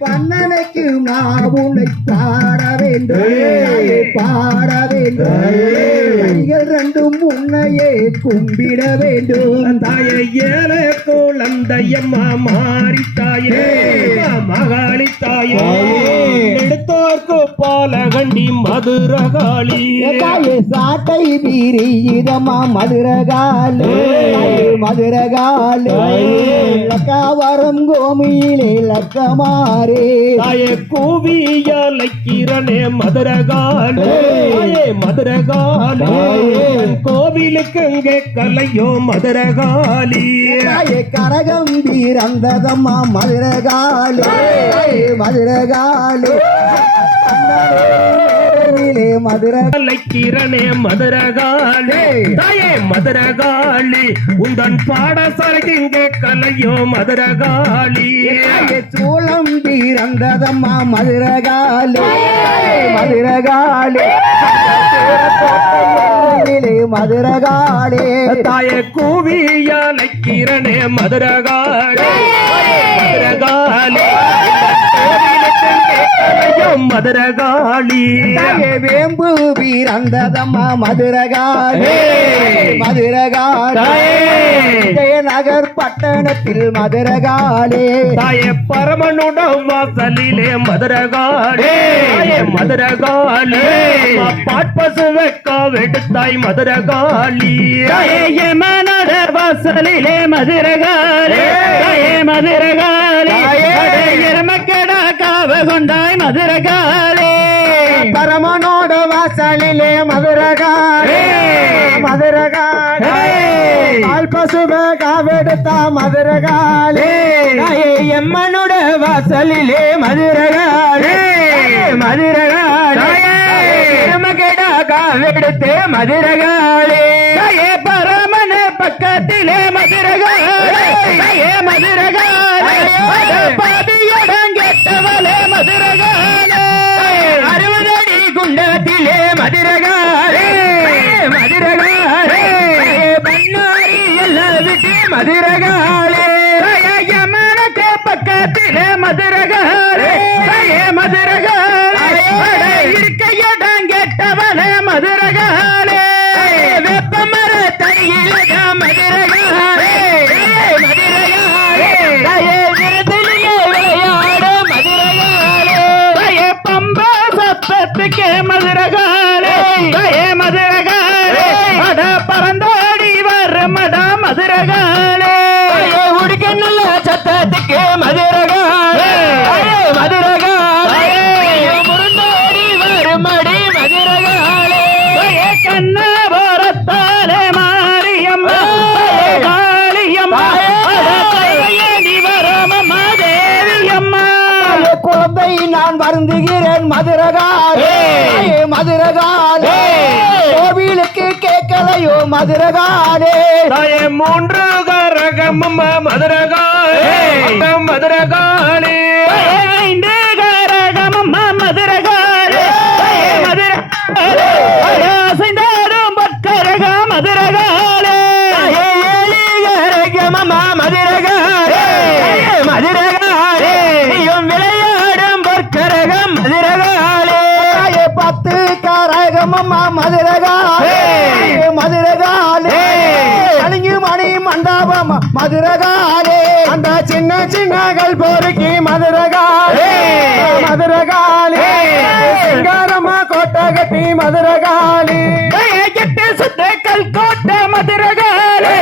பண்ணனைக்கு நான் உன்னை பாட வேண்டும் பாட வேண்டும் ரெண்டும் உன்னையே கும்பிட வேண்டும் தாயே ஏழை குழந்தையம்மா மாறித்தாயே மகாளி தாயே எடுத்தோர்க்கு பாலகண்டி மதுரகாளி சாட்டை வீரி இதமா மதுரகாலு மதுரகாலு வரம் கோமியிலே லக்கமாரே தாயே கூவியலைக்கிறனே மதுரகாலு மதுரகாலு கோவிலுக்கு இங்கே கலையோ மதுரகாளி கரகம் வீரந்ததம்மா மதுரகாலு மதுரகாலு மதுரகாளே மதுரகாளி தாயே மதுரகாளி உந்தன் பாடசாலைக்கு இங்கே கலையோ மதுரகாளி சூளம் வீரந்ததம்மா மதுரகாலு மதுரகாலு மதுரகாளி தாயே கூவியலைக்கிறனே மதுரகாளி மதுரகாளி மதுரகாளி வேம்பு வீரந்ததம்மா மதுரகாளி மதுரகாளி நகர் பட்டணத்தில் மதுரகாளி தாயே பரமனுட வாசலிலே மதுரகாளி மதுரகாளி பாட்பசுவை காவெடுத்தாய் மதுரகாளி மனத வாசலிலே மதுரகாளி மதுரகாளி எருமக்கடா காவ கொண்டாய் மதுரகாளி பரமனோட வாசலிலே மதுரகாளி மதுரகாளி பசுவ காவெடுத்தா மதுரகாளி எம்மனுட வாசலிலே மதுரகாளி மதுரகாளி எருமக்கடா காவெடுத்து மதுரகாளி பரமன பக்கத்திலே மதுரகாளி மதுரகாளி பதியடங்கெட்டவளே மதுரகாளி 60 அடி குண்டத்திலே மதுரகாளி மதுரகாளி பண்ணாரி எல்லாம் விட்டு மதுரகாளி யமனுக்கு பக்கத்திலே மதுரகாளி மதுரகாளி இருக்க இடங்கெட்டவளே மதுரகாளி வெப்பமர தடியில மதுரகாளி மதுரகாளி மதுரகாளி அட பறந்தோடி வரமடா மதுரகாளி உடுக்க நல்ல சத்தத்துக்கு மதுரகாளி மதுரகாளி முருந்தோடி வருமடி மதுரகாளி கண்ண போரத்தாலே மாரியம்மா காளியம்மா வரமம்மா தேவியம்மா குழந்தை நான் வருந்துகிறேன் மதுரகாளி மதுரகாளி கோவிலுக்கு கேட்கலையோ மதுரகாளி தாயே 3 கரகமம்மா மதுரகாளி மதுரகாளி 5 கரகமம்மா மதுரகாளி மதுரகாளி அசைந்தாடும் பக்கரக மதுரகாளி 7 கரகமம்மா மதுரகாளி மதுரகாளி விளையாடும் பக்கரகம் மதுரகாளி 10 கரகமம்மா மதுரகாளி மதுரகாளி அணிஞ்சு மணி மண்டபம் மதுரகாளி அந்த சின்ன சின்னகள் பொறுக்கி மதுரகாளி மதுரகாளி சிங்காரம்மா கோட்டை கட்டி மதுரகாளி 8 சுத்தக்கல் கோட்டை மதுரகாளி